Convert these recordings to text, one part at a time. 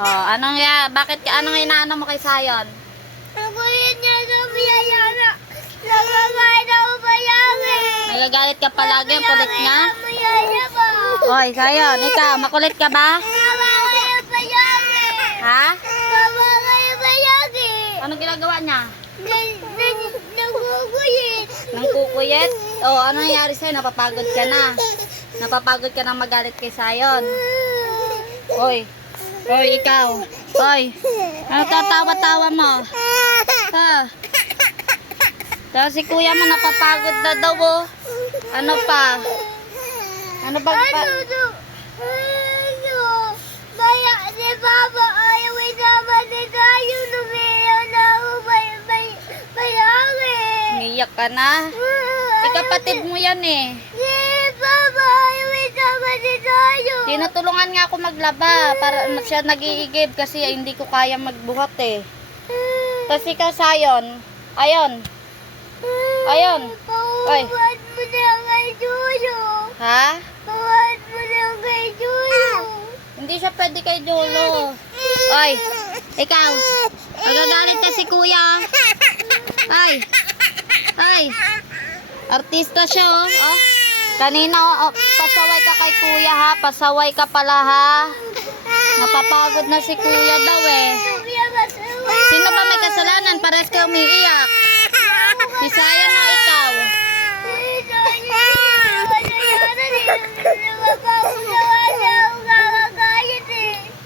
Oh, bakit anong inaano mo kay Sayon? Ang kulit niya sa biyayana. Nagagalit ako palagi. Nagagalit ka palagi, ang kulit nga. Mayaya ba? Hoy, Sayon, ikaw, makulit ka ba? Nagagalit palagi. Ha? Nagagalit palagi. Anong ginagawa niya? Nagkukulit. Nang kukuyet? Oh, ano nangyari sa'yo? Napapagod ka na. Napapagod ka na magalit kay Sayon. Hoy. Hoy, ikaw. Hoy. Ano tatawa-tawa mo? Ha? Tapos si kuya mo napapagod na daw, oh. Ano pa? Ano ba pa? Baya si Papa ayaw naman ni tayo lumiyaw na ako bayagi. Umiyak ka na? Ikapatid mo yan eh. Si Papa ayaw naman ni tayo. Tinutulungan nga ako maglaba para siya nag-iigib kasi hindi ko kaya magbuhat eh. Tapos ikaw, Sayon. Ayun. Ayun. Oy. Pawad mo na kay Julo. Ha? Pawad mo na kay Julo. Hindi siya pwede kay Jolo. Oy, ikaw. Magagalit ka si kuya. Ay. Ay. Artista siya, oh. Oh. Kanina, oh, pasaway ka kay kuya, ha. Pasaway ka pala, ha. Napapagod na si kuya daw, eh. Sino ba may kasalanan? Pares ka umiiyak. Si Sayon o ikaw?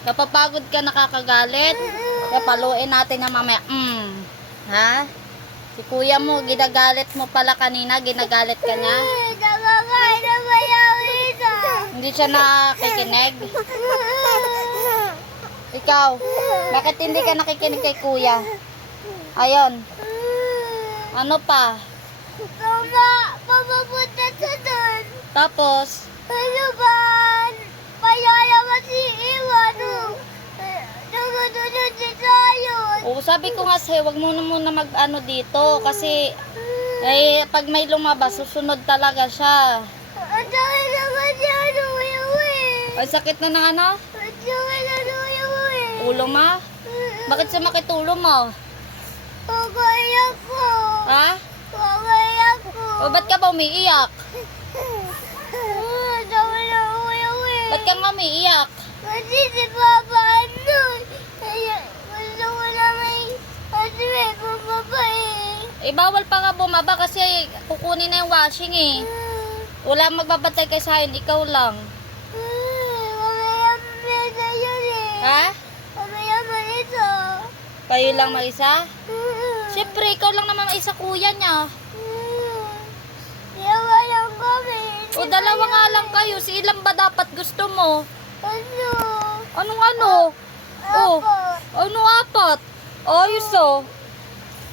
Napapagod ka, nakakagalit. Papaluin natin na mamaya. Ha? Si kuya mo, ginagalit mo pala kanina. Ginagalit ka niya. Hindi siya nakikinig. Ikaw, bakit hindi ka nakikinig kay kuya? Ayun. Ano pa? Mama, papapunta sa doon. Tapos, Ano ba? Payaya kasi iwan. Nagatunan si Sayon. sabi ko nga sa'yo, wag muna mag-ano dito. Kasi, pag may lumabas, susunod talaga siya. Ang sakit naman siya, uwi. Ay, sakit na ng ano? Ang sakit na uwi. Ulo ma? Bakit sumakit ulo mo? Pagkayak ko. Ha? Pagkayak ko. O, ba't ka ba umiiyak? Ang sakit na uwi. Ba't ka nga umiiyak? Kasi si Papa ano. Kaya gusto ko na may bumaba eh. Bawal pa nga bumaba kasi kukunin na yung washing eh. Wala magbabantay kay Sayon, ikaw lang. Mamaya mesa yun eh. Ha? Mamaya malito. Kayo lang mag-isa? Siyempre, ikaw lang naman mag-isa kuya niya. Yawa lang kami. O, dalawa nga lang kayo. Si ilan ba dapat gusto mo? Ano? Anong ano? Oh, ano apat? Ayos oh.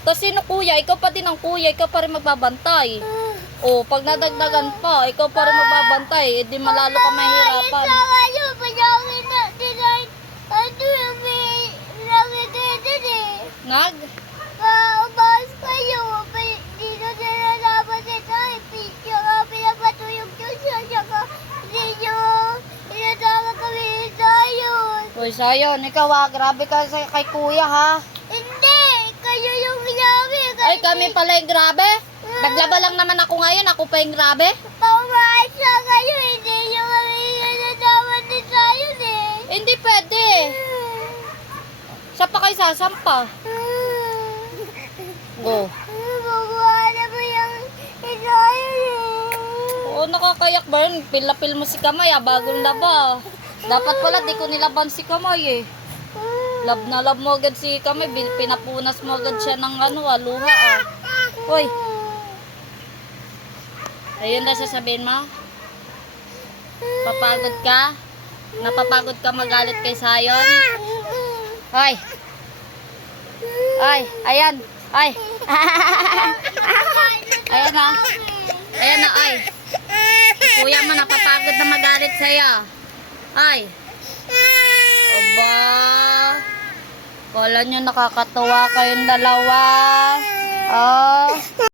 Tapos sino kuya? Ikaw pa din ang kuya. Ikaw pa rin magbabantay. Oh, pag nadagdagan pa, ikaw pa rin magbabantay. Di malalo ka mahirapan. Ito kayo. Panyawin na. Tigay. Ano yung may nakikita eh. Nag? Paubas kayo. Dito sila dapat ito. Picture ka. Pinapatuyog nyo siya. Saka hindi nyo. Pinatawag kami tayo. Uy, Sayon, ikaw grabe ka kay kuya ha. Hindi. Kayo yung ginabi. Ay, kami pala yung grabe? Naglaba lang naman ako ngayon, ako pa yung grabe? Paumaas na kayo. Hindi nyo kami pinatawag ni tayo eh. Hindi pwede. Siya pa kayo sasampa. Go. Mabuhala mo yung isayo eh. Oo, nakakayak ba yun? Pila-pil mo si Kamay, bagong laba. Dapat pala, di ko nilaban si Kamay eh. Love na love mo agad si Kamay, pinapunas mo agad siya ng luha ah. Hoy. Ayun na sasabihin mo? Papagod ka? Napapagod ka magalit kay Sayon? Hoy. Ay, ayan. Ay. Ayan na. Ayan na, ay. Kuya mo napapagod na magalit sa'yo. Ay. Aba. Kala nyo nakakatuwa kayong dalawa. Oh.